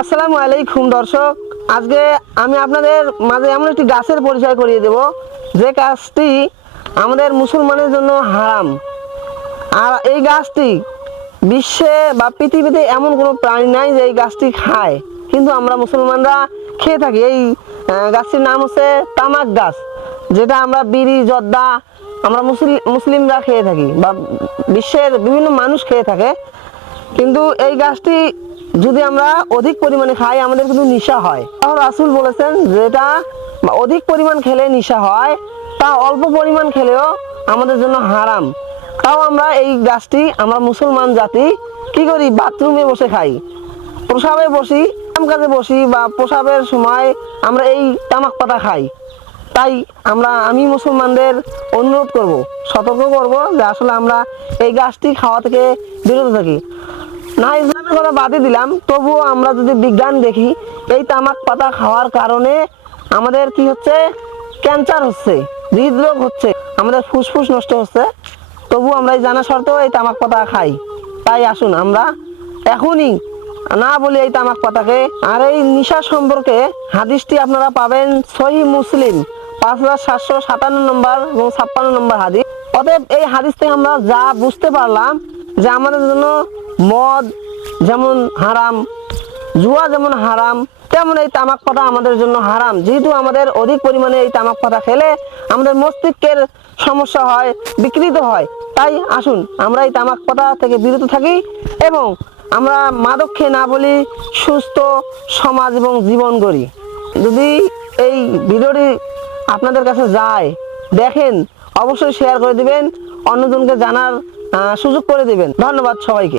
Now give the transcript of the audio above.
আসসালামু আলাইকুম দর্শক, আজকে আমি আপনাদের মাঝে এমন একটি গাছের পরিচয় করিয়ে দেব যে গাছটি আমাদের মুসলমানের জন্য হারাম। আর এই গাছটি বিশ্বে বা পৃথিবীতে এমন কোনো প্রাণী নাই যে এই গাছটি খায়, কিন্তু আমরা মুসলমানরা খেয়ে থাকি। এই গাছটির নাম হচ্ছে তামাক গাছ, যেটা আমরা বিড়ি জর্দা আমরা মুসলিমরা খেয়ে থাকি বা বিশ্বের বিভিন্ন মানুষ খেয়ে থাকে। কিন্তু এই গাছটি যদি আমরা অধিক পরিমাণে খাই আমাদের কিন্তু নেশা হয়। রাসূল বলেছেন যেটা অধিক পরিমাণ খেলে নেশা হয়, তা অল্প পরিমাণ খেলেও আমাদের জন্য হারাম। তাও আমরা এই গাছটি আমরা মুসলমান জাতি কি করি, বাথরুমে বসে খাই, প্রসাবে বসি, কাম কাজে বসি বা প্রসাবের সময় আমরা এই তামাক পাতা খাই। তাই আমি মুসলমানদের অনুরোধ করব, সতর্ক করব যে আসলে আমরা এই গাছটি খাওয়া থেকে বিরত থাকি। না ইসলামের কথা বাদই দিলাম, তবুও আমরা যদি বিজ্ঞান দেখি, এই তামাক পাতা খাওয়ার কারণে আমাদের কি হচ্ছে, ক্যান্সার হচ্ছে, হৃদরোগ হচ্ছে, আমাদের ফুসফুস নষ্ট হচ্ছে। তবু আমরা এই জানা সত্ত্বেও এই তামাক পাতা খাই। তাই আসুন আমরা এখনই না বলি এই তামাক পাতাকে। আর এই নেশা সম্পর্কে হাদিসটি আপনারা পাবেন সহিহ মুসলিম 5757 নম্বর এবং 56 নম্বর হাদিস। অতএব এই হাদিস থেকে আমরা যা বুঝতে পারলাম যে আমাদের জন্য মদ যেমন হারাম, জুয়া যেমন হারাম, তেমন এই তামাক পাতা আমাদের জন্য হারাম। যেহেতু আমাদের অধিক পরিমাণে এই তামাক পাতা খেলে আমাদের মস্তিষ্কের সমস্যা হয়, বিকৃত হয়। তাই আসুন আমরা এই তামাক পাতা থেকে বিরত থাকি এবং আমরা মাদক খেয়ে না বলি সুস্থ সমাজ এবং জীবন গড়ি। যদি এই ভিডিওটি আপনাদের কাছে যায়, দেখেন, অবশ্যই শেয়ার করে দিবেন, অন্যজনকে জানার সুযোগ করে দিবেন। ধন্যবাদ সবাইকে।